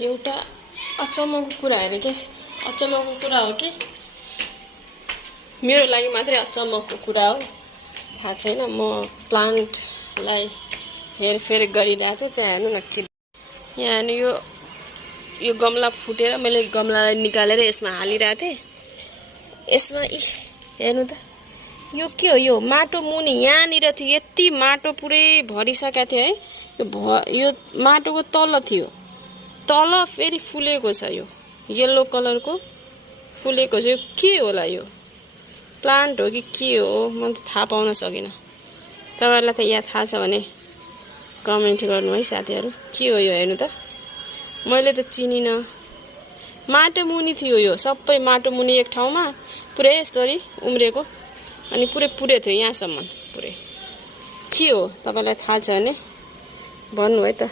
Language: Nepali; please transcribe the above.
एउटा अचम्मको कुरा हेरेँ के अचम्मको कुरा हो कि मेरो लागि मात्रै अचम्मको कुरा हो थाहा छैन। म प्लान्टलाई हेरफेर गरिरहेको थिएँ। त्यहाँ हेर्नु न के यहाँ हेर्नु यो गमला फुटेर मैले गमलालाई निकालेर यसमा हालिरहेको थिएँ। यसमा हेर्नु त यो के हो? यो माटो मुनि यहाँनिर थियो, यति माटो पुरै भरिसकेको थियो है। यो माटोको तल थियो, तल फेरि फुलेको छ। यो येल्लो कलरको फुलेको छ। यो के होला? यो प्लान्ट हो कि के हो? म त थाहा पाउन सकिनँ। तपाईँहरूलाई त यहाँ थाहा छ भने कमेन्ट गर्नु है साथीहरू। के हो यो? हेर्नु त मैले त चिनिनँ। माटो मुनि थियो यो, सबै माटो मुनि एक ठाउँमा पुरै यस्तरी उम्रेको अनि पुरै थियो यहाँसम्म पुरै। के हो तपाईँलाई थाहा छ भने भन्नु है त।